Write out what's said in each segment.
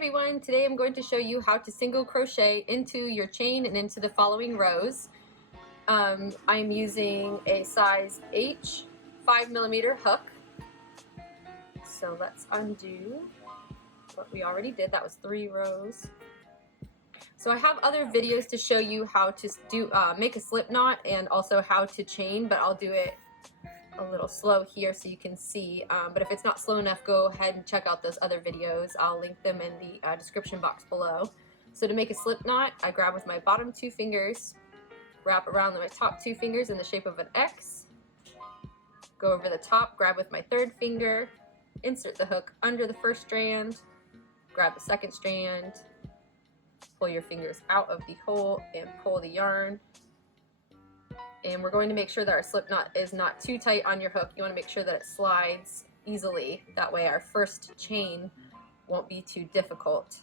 everyone, today I'm going to show you how to single crochet into your chain and into the following rows. I'm using a size H 5mm hook. So let's undo what we already did. That was 3 rows. So I have other videos to show you how to make a slip knot and also how to chain, but I'll do it a little slow here so you can see, but if it's not slow enough, go ahead and check out those other videos. I'll link them in the description box below. So to make a slip knot, I grab with my bottom 2 fingers, wrap around my top 2 fingers in the shape of an X, go over the top, grab with my 3rd finger, insert the hook under the 1st strand, grab the 2nd strand, pull your fingers out of the hole and pull the yarn. And we're going to make sure that our slip knot is not too tight on your hook. You want to make sure that it slides easily. That way our first chain won't be too difficult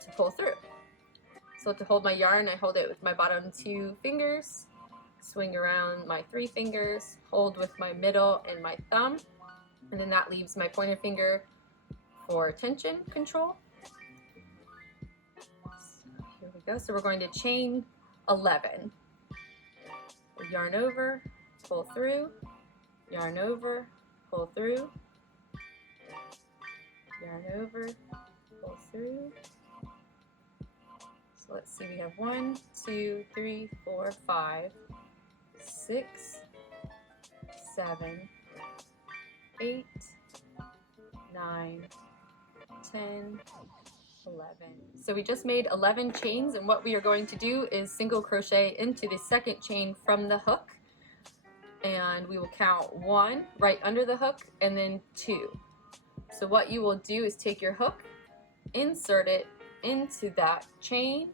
to pull through. So to hold my yarn, I hold it with my bottom 2 fingers, swing around my 3 fingers, hold with my middle and my thumb, and then that leaves my pointer finger for tension control. So here we go. So we're going to chain 11. Yarn over, pull through, yarn over, pull through, yarn over, pull through. So let's see, we have 1, 2, 3, 4, 5, 6, 7, 8, 9, 10, 11. So we just made 11 chains, and what we are going to do is single crochet into the 2nd chain from the hook, and we will count 1 right under the hook and then 2. So what you will do is take your hook, insert it into that chain,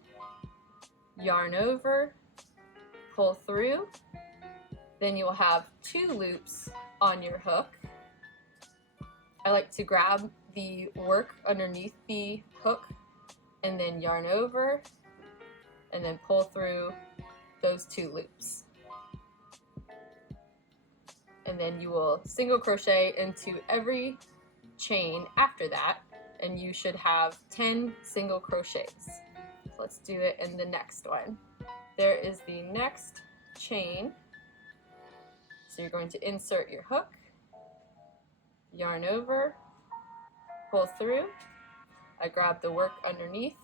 yarn over, pull through, then you will have 2 loops on your hook. I like to grab the work underneath the hook and then yarn over and then pull through those 2 loops. And then you will single crochet into every chain after that, and you should have 10 single crochets. So let's do it in the next one. There is the next chain. So you're going to insert your hook, yarn over, pull through. I grab the work underneath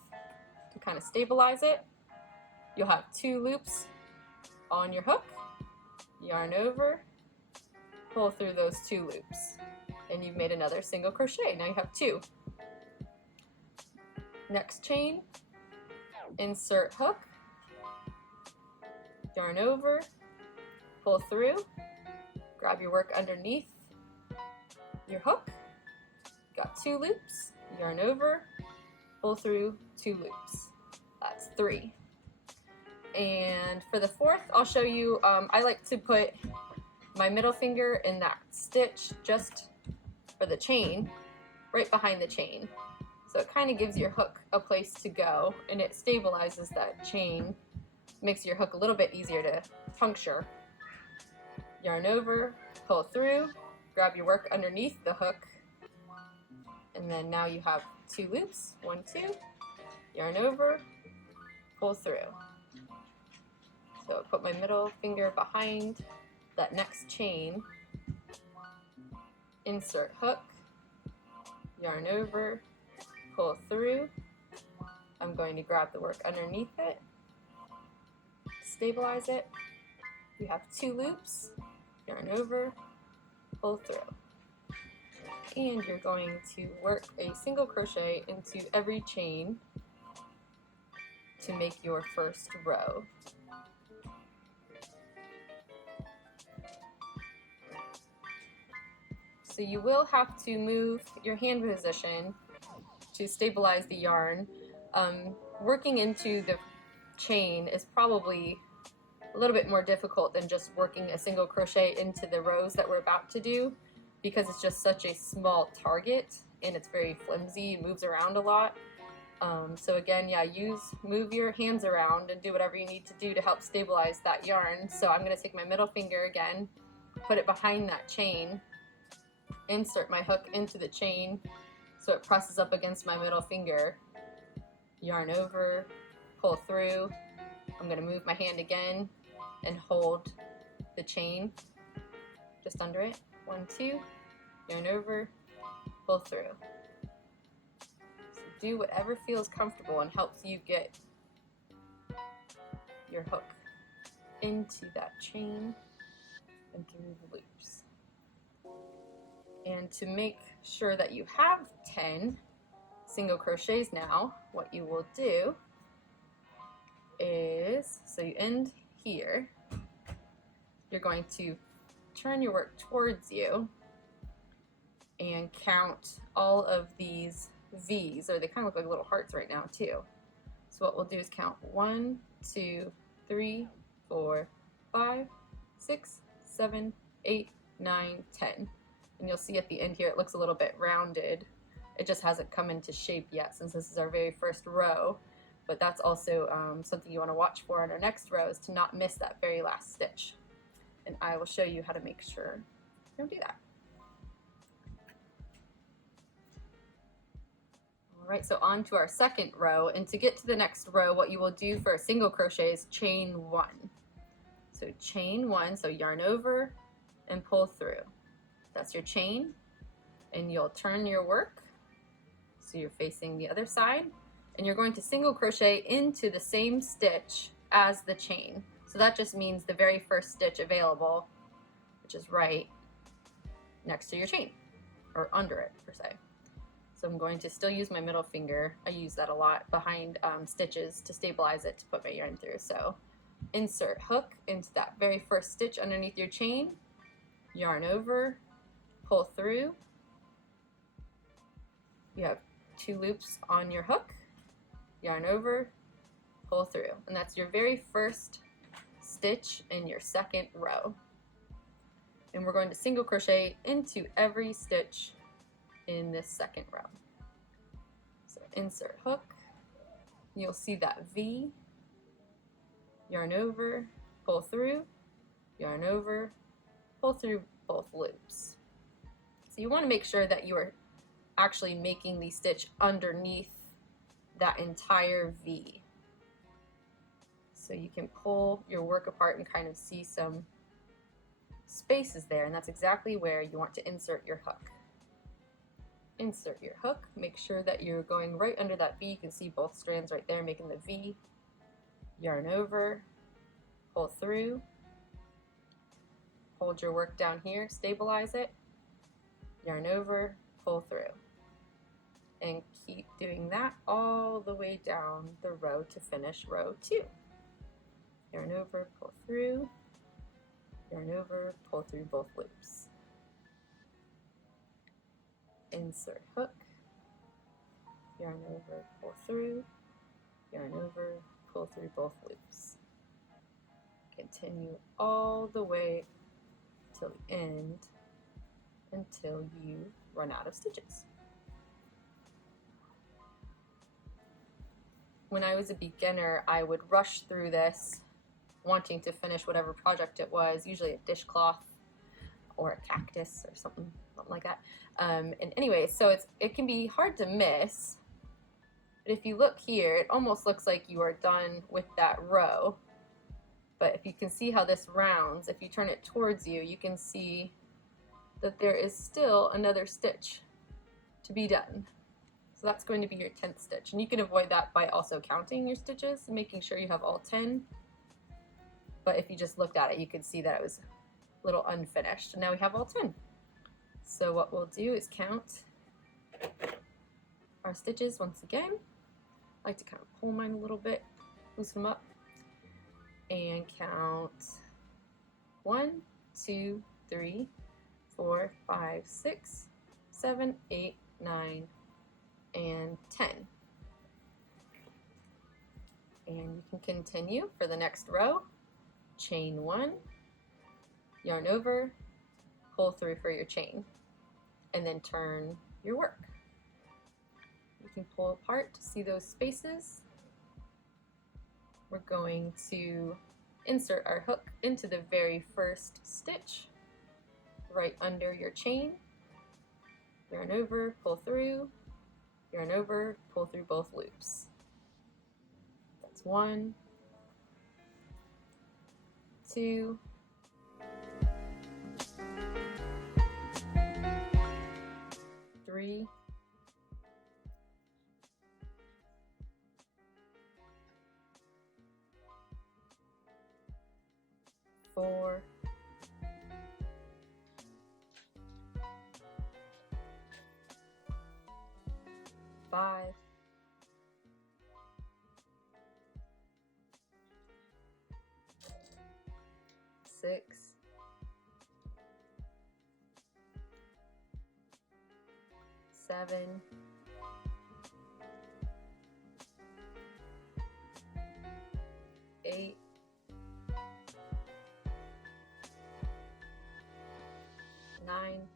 to kind of stabilize it. You'll have 2 loops on your hook, yarn over, pull through those 2 loops, and you've made another single crochet. Now you have 2. Next chain, insert hook, yarn over, pull through, grab your work underneath your hook, got 2 loops, yarn over, pull through 2 loops. That's 3. And for the 4th, I'll show you, I like to put my middle finger in that stitch just for the chain, right behind the chain. So it kind of gives your hook a place to go, and it stabilizes that chain, makes your hook a little bit easier to puncture. Yarn over, pull through, grab your work underneath the hook, and then now you have 2 loops, 1, 2, yarn over, pull through. So put my middle finger behind that next chain, insert hook, yarn over, pull through. I'm going to grab the work underneath it, stabilize it. You have 2 loops, yarn over, pull through. And you're going to work a single crochet into every chain to make your first row. So you will have to move your hand position to stabilize the yarn. Working into the chain is probably a little bit more difficult than just working a single crochet into the rows that we're about to do, because it's just such a small target and it's very flimsy, it moves around a lot. So again, yeah, move your hands around and do whatever you need to do to help stabilize that yarn. So I'm going to take my middle finger again, put it behind that chain, insert my hook into the chain, so it presses up against my middle finger. Yarn over, pull through. I'm going to move my hand again and hold the chain just under it. 1, 2, yarn over, pull through. So do whatever feels comfortable and helps you get your hook into that chain and through the loops. And to make sure that you have 10 single crochets now, what you will do is, so you end here, you're going to turn your work towards you and count all of these V's, or they kind of look like little hearts right now too. So what we'll do is count 1, 2, 3, 4, 5, 6, 7, 8, 9, 10. And you'll see at the end here it looks a little bit rounded. It just hasn't come into shape yet since this is our very first row. But that's also something you want to watch for in our next row, is to not miss that very last stitch. And I will show you how to make sure you don't do that. Alright, so on to our second row, and to get to the next row, what you will do for a single crochet is chain 1. So chain 1, so yarn over and pull through. That's your chain, and you'll turn your work so you're facing the other side, and you're going to single crochet into the same stitch as the chain. So that just means the very first stitch available, which is right next to your chain, or under it per se. So I'm going to still use my middle finger. I use that a lot behind stitches to stabilize it, to put my yarn through. So insert hook into that very first stitch underneath your chain, yarn over, pull through. You have 2 loops on your hook, yarn over, pull through. And that's your very first stitch in your second row. And we're going to single crochet into every stitch in this second row. So insert hook, you'll see that V, yarn over, pull through, yarn over, pull through both loops. So you want to make sure that you are actually making the stitch underneath that entire V. So you can pull your work apart and kind of see some spaces there, and that's exactly where you want to insert your hook. Insert your hook, make sure that you're going right under that V. You can see both strands right there making the V. Yarn over, pull through, hold your work down here, stabilize it, yarn over, pull through. And keep doing that all the way down the row to finish row 2. Yarn over, pull through, yarn over, pull through both loops. Insert hook, yarn over, pull through, yarn over, pull through both loops. Continue all the way till the end until you run out of stitches. When I was a beginner, I would rush through this, wanting to finish whatever project it was, usually a dishcloth or a cactus or something like that. And anyway, so it can be hard to miss, but if you look here, it almost looks like you are done with that row. But if you can see how this rounds, if you turn it towards you, you can see that there is still another stitch to be done. So that's going to be your 10th stitch, and you can avoid that by also counting your stitches and making sure you have all 10. But if you just looked at it, you could see that it was a little unfinished. And now we have all 10. So what we'll do is count our stitches once again. I like to kind of pull mine a little bit, loosen them up, and count 1, 2, 3, 4, 5, 6, 7, 8, 9, and 10. And you can continue for the next row. Chain 1, yarn over, pull through for your chain, and then turn your work. You can pull apart to see those spaces. We're going to insert our hook into the very first stitch right under your chain, yarn over, pull through, yarn over, pull through both loops. That's 1, 2, 3, 4, 5, 6, 7, 8, 9,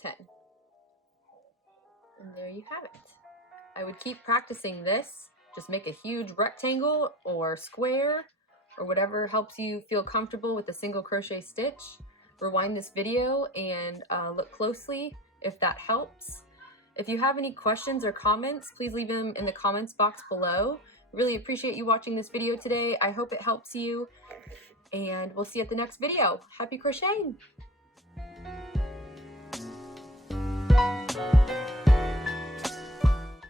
10. And there you have it. I would keep practicing this. Just make a huge rectangle or square or whatever helps you feel comfortable with a single crochet stitch. Rewind this video and look closely if that helps. If you have any questions or comments, please leave them in the comments box below. Really appreciate you watching this video today. I hope it helps you, and we'll see you at the next video. Happy crocheting!